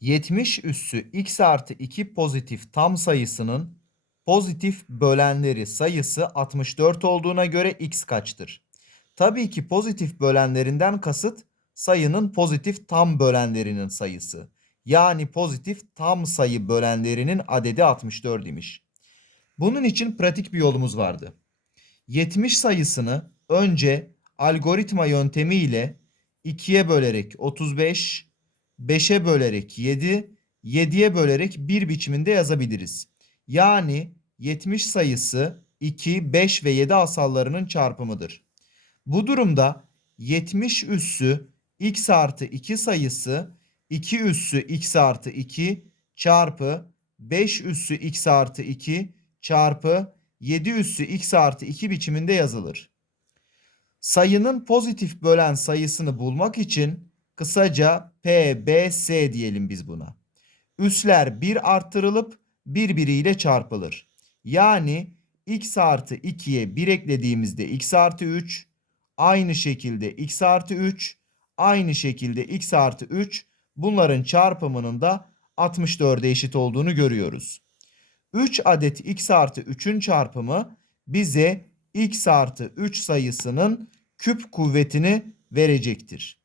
70 üssü x artı 2 pozitif tam sayısının pozitif bölenleri sayısı 64 olduğuna göre x kaçtır? Tabii ki pozitif bölenlerinden kasıt sayının pozitif tam bölenlerinin sayısı. Yani pozitif tam sayı bölenlerinin adedi 64 imiş. Bunun için pratik bir yolumuz vardı. 70 sayısını önce algoritma yöntemiyle 2'ye bölerek 35, 5'e bölerek 7, 7'ye bölerek 1 biçiminde yazabiliriz. Yani 70 sayısı 2, 5 ve 7 asallarının çarpımıdır. Bu durumda 70 üssü x artı 2 sayısı 2 üssü x artı 2 çarpı 5 üssü x artı 2 çarpı 7 üssü x artı 2 biçiminde yazılır. Sayının pozitif bölen sayısını bulmak için kısaca PBS diyelim biz buna. Üsler 1 arttırılıp birbiriyle çarpılır. Yani x artı 2'ye 1 eklediğimizde x artı 3, aynı şekilde x artı 3, aynı şekilde x artı 3 bunların çarpımının da 64'e eşit olduğunu görüyoruz. 3 adet x artı 3'ün çarpımı bize x artı 3 sayısının küp kuvvetini verecektir.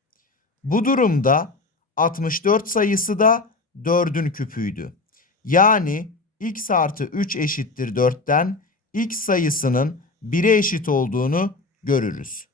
Bu durumda 64 sayısı da 4'ün küpüydü. Yani x artı 3 eşittir 4'ten x sayısının 1'e eşit olduğunu görürüz.